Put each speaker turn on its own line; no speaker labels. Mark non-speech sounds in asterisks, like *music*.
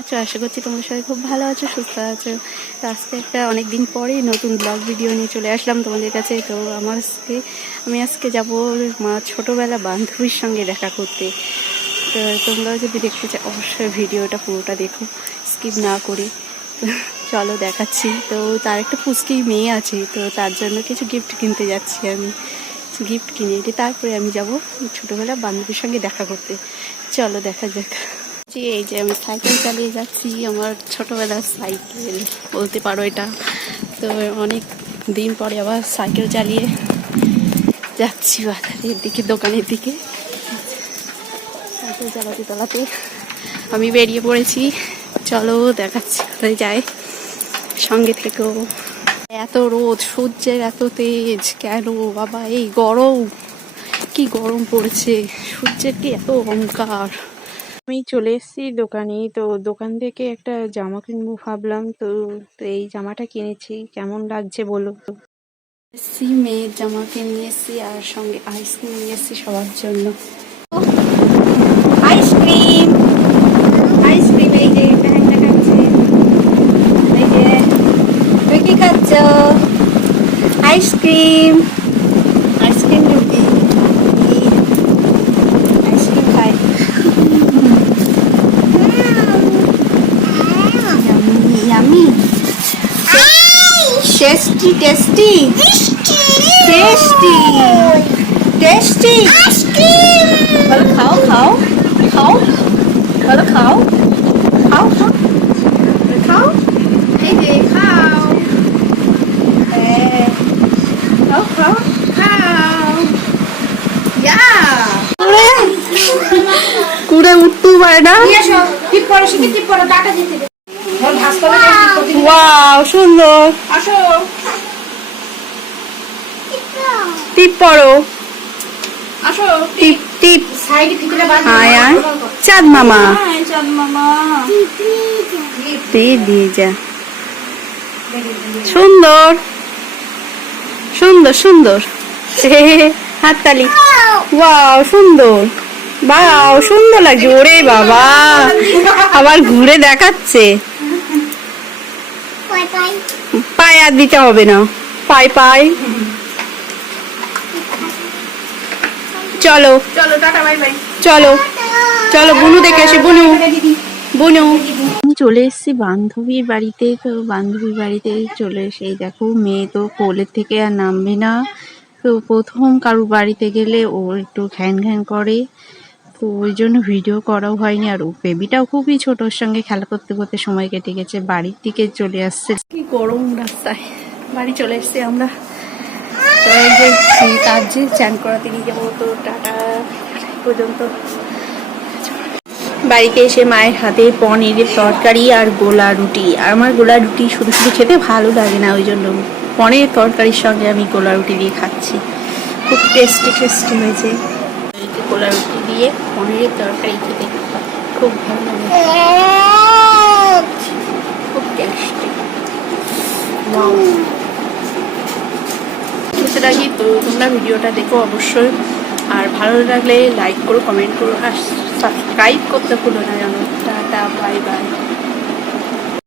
আছো? আশা করছি তোমরা সবাই খুব ভালো আছো, সুস্থ আছো। আজকে একটা অনেক দিন পরে নতুন ব্লগ ভিডিও নিয়ে চলে আসলাম তোমাদের কাছে। তো আমার আজকে, আমি আজকে যাব মা ছোটোবেলা বান্ধবীর সঙ্গে দেখা করতে। তো তোমরাও যদি দেখতে চাও, অবশ্যই ভিডিওটা পুরোটা দেখো স্কিপ না করে। তো চলো দেখাচ্ছি। তো তার একটা পুচকি মেয়ে আছে, তো তার জন্য কিছু গিফট কিনতে যাচ্ছি আমি। গিফট কিনে তারপরে আমি যাব ছোটোবেলা বান্ধবীর সঙ্গে দেখা করতে। চলো দেখা যাক। জি, এই যে আমি সাইকেল চালিয়ে যাচ্ছি, আমার ছোটোবেলার সাইকেল, বলতে পারো এটা। তো অনেক দিন পরে আবার সাইকেল চালিয়ে যাচ্ছি বাজারের দিকে, দোকানের দিকে। সাইকেল চালাতে চালাতে আমি বেরিয়ে পড়েছি। চলো দেখাচ্ছি কোথায় যায় সঙ্গে থেকেও। এত রোদ, সূর্যের এত তেজ, কেন বাবা এই গরম? কি গরম পড়েছে, সূর্যের কি এত অহংকার? আমি চলে এসেছি দোকানে। তো দোকান থেকে একটা জামা কিনবো ভাবলাম। তো তো এই জামাটা কিনেছি। কেমন লাগছে বলো? এসছি মেয়ের জামাকে নিয়ে এসছি আর সঙ্গে আইসক্রিম নিয়ে এসছি সবার জন্য। আইসক্রিম আইসক্রিম এই যে একটা খাচ্ছে। এই যে তুই কি খাচ্ছ? আইসক্রিম রুটি আইসক্রিম খাই yummy tasty tasty tasty tasty বলো খাও খাও খাও বলো খাও খাও খাও এই যে খাও খাও খাও খাও ইয়া কুড়ে উঠতেও পারে না
টিপ পড়ো শিখে টিপ পড়ো টাটা দিতে ভাস করে
ওয়াও সুন্দর
আসো।
টিপ পড়ো।
আসো।
টিপ টিপ।
সাইডে ভিতরে বাঁধ
আয় আয় চাঁদ মামা।
চাঁদ মামা।
দিয়ে দিয়ে যা। সুন্দর। সুন্দর সুন্দর। *laughs* হাততালি। ওয়াও সুন্দর। বাও সুন্দর লাগছে। ওরে বাবা। *laughs* আবার ঘুরে দেখাচ্ছে। পায়ে আর দিতে হবে না। পাই পাই চলো।
চলো টাটা বাই বাই।
চলো। চলো বুনু দেখে আসি বুনু।
দিদি।
বুনু। আমি চলে এসেছি বান্ধবীর বাড়িতে তো বান্ধবীর বাড়িতে চলে এসে এই দেখো মেয়ে তো কোলের থেকে আর নামবে না। তো প্রথম কারুর বাড়িতে গেলে ও একটু ঘ্যান ঘ্যান করে। তো ওই জন্য ভিডিও করাও হয়নি। আর ও বেবিটাও খুবই ছোট, ওর সঙ্গে খেলা করতে করতে সময় কেটে গেছে। বাড়ির দিকে চলে আসছে। কি গরম রাস্তায়। বাড়ি চলে এসেছি আমরা। তার যে চ্যান করাতে নিয়ে যাব তো টাটা পর্যন্ত। বাড়িতে এসে মায়ের হাতে পনিরের তরকারি আর গোলা রুটি। আর আমার গোলা রুটি শুধু শুধু খেতে ভালো লাগে না, ওই জন্য পনিরের তরকারির সঙ্গে আমি গোলা রুটি দিয়ে খাচ্ছি। খুব টেস্টি টেস্টি হয়েছে। গোলা রুটি দিয়ে পনিরের তরকারি খেতে খুব ভালো লাগে। খুব টেস্টি সেটা কি তো তোমরা ভিডিওটা দেখো অবশ্যই। আর ভালো লাগলে লাইক করো কমেন্ট করো, আর সাবস্ক্রাইব করতে ভুলো না জানো। Tata bye bye